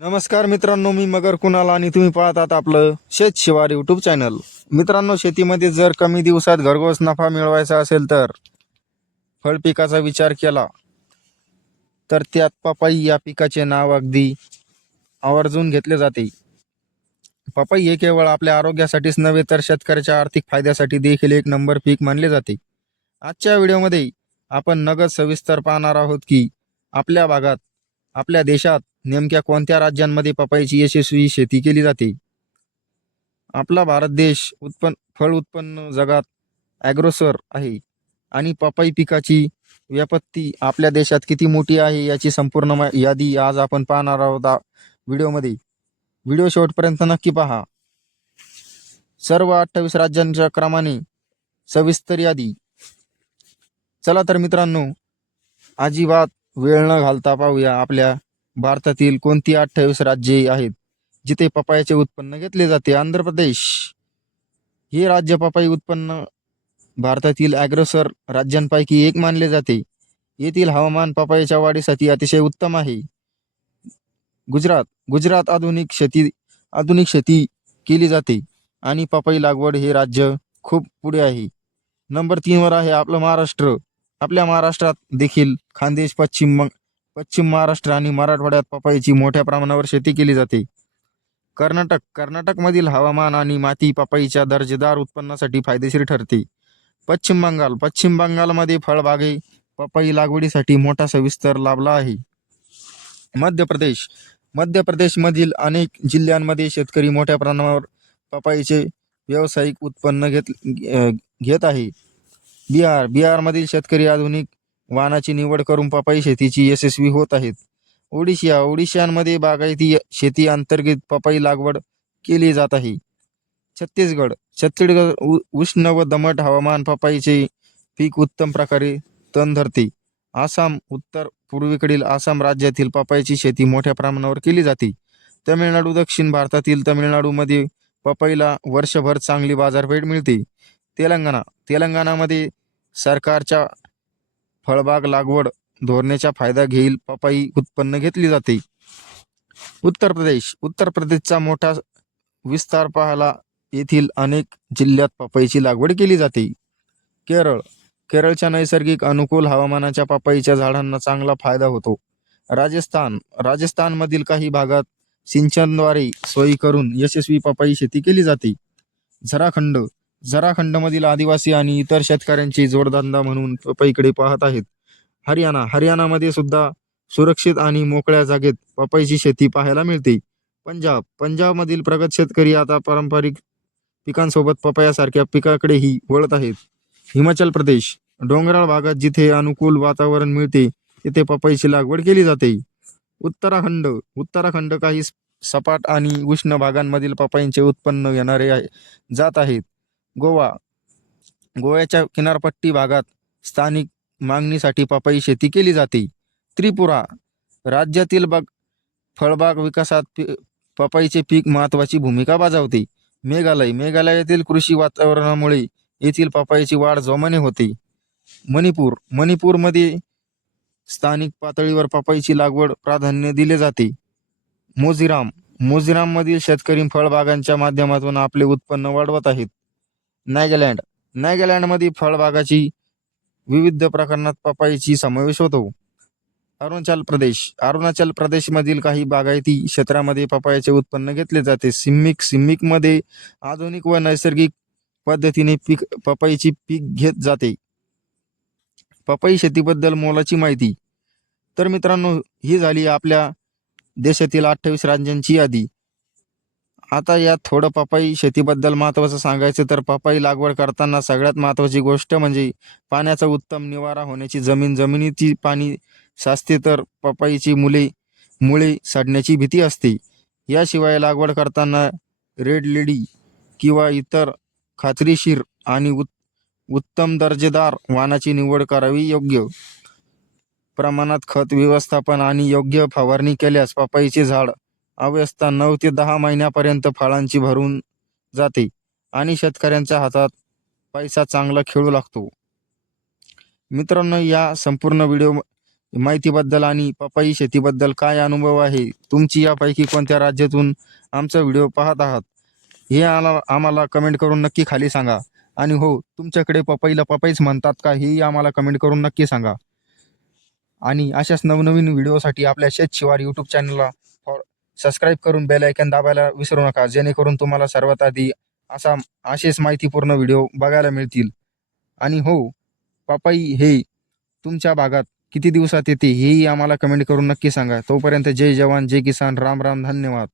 नमस्कार मित्रांनो, मी मगर कुणाल आणि तुम्ही पाहतात आपलं शेत शिवार यूट्यूब चॅनल. मित्रांनो, शेतीमध्ये जर कमी दिवसात घरपोच नफा मिळवायचा असेल तर फळ पिकाचा विचार केला तर त्यात पपई या पिकाचे नाव अगदी आवर्जून घेतले जाते. पपई हे केवळ आपल्या आरोग्यासाठीच नव्हे तर शेतकऱ्याच्या आर्थिक फायद्यासाठी देखील एक नंबर पीक मानले जाते. आजच्या व्हिडिओमध्ये आपण नगद सविस्तर पाहणार आहोत की आपल्या भागात, आपल्या देशात नेमक्या कोणत्या राज्यांमध्ये पपईची यशस्वी शेती केली जाते. आपला भारत देश फळ उत्पन्न जगात ॲग्रोसर आहे आणि पपई पिकाची व्याप्ती आपल्या देशात किती मोठी आहे याची संपूर्ण यादी आज आपण पाहणार आहोत व्हिडिओमध्ये. व्हिडिओ शेवटपर्यंत नक्की पहा. सर्व 28 राज्यांच्या क्रमाने सविस्तर यादी. चला तर मित्रांनो, अजिबात वेळ न घालता पाहूया आपल्या भारतातील कोणती 28 राज्ये आहेत जिथे पपईचे उत्पन्न घेतले जाते. आंध्र प्रदेश हे राज्य पपई उत्पन्न भारतातील अग्रेसर राज्यांपैकी एक मानले जाते. येथील हवामान पपईच्या वाढीसाठी अतिशय उत्तम आहे. गुजरात आधुनिक शेती केली जाते आणि पपई लागवड हे राज्य खूप पुढे आहे. नंबर 3 वर आहे आपलं महाराष्ट्र. आपल्या महाराष्ट्रात देखील खानदेश, पश्चिम महाराष्ट्र आणि मराठवाड्यात पपईची मोठ्या प्रमाणावर शेती केली जाते. कर्नाटकमधील हवामान आणि माती पपईच्या दर्जेदार उत्पन्नासाठी फायदेशीर ठरते. पश्चिम बंगालमध्ये फळबागे पपई लागवडीसाठी मोठा सविस्तर लाभला आहे. मध्य प्रदेशमधील अनेक जिल्ह्यांमध्ये शेतकरी मोठ्या प्रमाणावर पपईचे व्यावसायिक उत्पन्न घेत आहे. बिहारमधील शेतकरी आधुनिक वाणाची निवड करून पपई शेतीची यशस्वी होत आहेत. ओडिशामध्ये बागायती शेती अंतर्गत पपई लागवड केली जात आहे. छत्तीसगड उष्ण व दमट हवामान पपईचे पीक उत्तम प्रकारे तण धरते. आसाम उत्तर पूर्वेकडील आसाम राज्यातील पपईची शेती मोठ्या प्रमाणावर केली जाते. तमिळनाडू दक्षिण भारतातील तमिळनाडूमध्ये पपईला वर्षभर चांगली बाजारपेठ मिळते. तेलंगणामध्ये सरकारच्या फळबाग लागवड धोरणाचा फायदा घेईल पपई उत्पन्न घेतली जाते. उत्तर प्रदेशचा मोठा विस्तार पाहला येथील अनेक जिल्ह्यात पपईची लागवड केली जाते. केरळच्या नैसर्गिक अनुकूल हवामानाच्या पपईच्या झाडांना चांगला फायदा होतो. राजस्थानमधील काही भागात सिंचनद्वारे सोयी करून यशस्वी पपई शेती केली जाते. झारखंडमधील आदिवासी आणि इतर शेतकऱ्यांचे जोडधंदा म्हणून पपईकडे पाहत आहेत. हरियाणामध्ये सुद्धा सुरक्षित आणि मोकळ्या जागेत पपईची शेती पाहायला मिळते. पंजाबमधील प्रगत शेतकरी आता पारंपरिक पिकांसोबत पपयासारख्या पिकाकडेही वळत आहेत. हिमाचल प्रदेश डोंगराळ भागात जिथे अनुकूल वातावरण मिळते तिथे पपईची लागवड केली जाते. उत्तराखंड काही सपाट आणि उष्ण भागांमधील पपईचे उत्पन्न घेणारे जात आहेत. गोव्याच्या किनारपट्टी भागात स्थानिक मागणीसाठी पपई शेती केली जाते. त्रिपुरा राज्यातील फळबाग विकासात पपईचे पीक महत्त्वाची भूमिका बजावते. मेघालयातील कृषी वातावरणामुळे येथील पपईची वाढ जोमाने होते. मणिपूरमध्ये स्थानिक पातळीवर पपईची लागवड प्राधान्य दिले जाते. मोझिराममधील शेतकरी फळबागांच्या माध्यमातून आपले उत्पन्न वाढवत आहेत. नागालँडमध्ये फळबागाची विविध प्रकारात पपईची समावेश होतो. अरुणाचल प्रदेशमधील काही बागायती क्षेत्रामध्ये पपईचे उत्पन्न घेतले जाते. सिम्मिकमध्ये आधुनिक व नैसर्गिक पद्धतीने पपईची पीक घेत जाते. पपई शेतीबद्दल मोलाची माहिती. तर मित्रांनो, ही झाली आपल्या देशातील 28 राज्यांची यादी. आता यात थोडं पपई शेतीबद्दल महत्त्वाचं सांगायचं तर पपई लागवड करताना सगळ्यात महत्त्वाची गोष्ट म्हणजे पाण्याचा उत्तम निवारा होण्याची जमिनीची पाणी साचते तर पपईची मुळे सडण्याची भीती असते. याशिवाय लागवड करताना रेड लेडी किंवा इतर खात्रीशीर आणि उत्तम दर्जेदार वाणाची निवड करावी. योग्य प्रमाणात खत व्यवस्थापन आणि योग्य फवारणी केल्यास पपईचे झाड अवस्था 9 ते 10 महिन्यापर्यंत फळांची भरून जाते आणि शेतकऱ्यांच्या हातात पैसा चांगला खेळू लागतो. मित्रांनो, या संपूर्ण माहितीबद्दल आणि पपई शेतीबद्दल काय अनुभव आहे, तुमची यापैकी कोणत्या राज्यातून आमचा व्हिडिओ पाहत आहात हे आम्हाला कमेंट करून नक्की खाली सांगा. आणि हो, तुमच्याकडे पपईला पपईच म्हणतात का हेही आम्हाला कमेंट करून नक्की सांगा. आणि अशाच नवनवीन व्हिडिओसाठी आपल्या शेत शिवार यूट्यूब चॅनलला सबस्क्राईब करून बेल आयकॉन दाबायला विसरू नका, जेणेकरून तुम्हाला सर्वात आधी असेच माहितीपूर्ण व्हिडिओ बघायला मिळतील. आणि हो, पपई हे तुमच्या भागात किती दिवसात येते हेही आम्हाला कमेंट करून नक्की सांगा. तोपर्यंत जय जवान जय किसान, राम राम, धन्यवाद.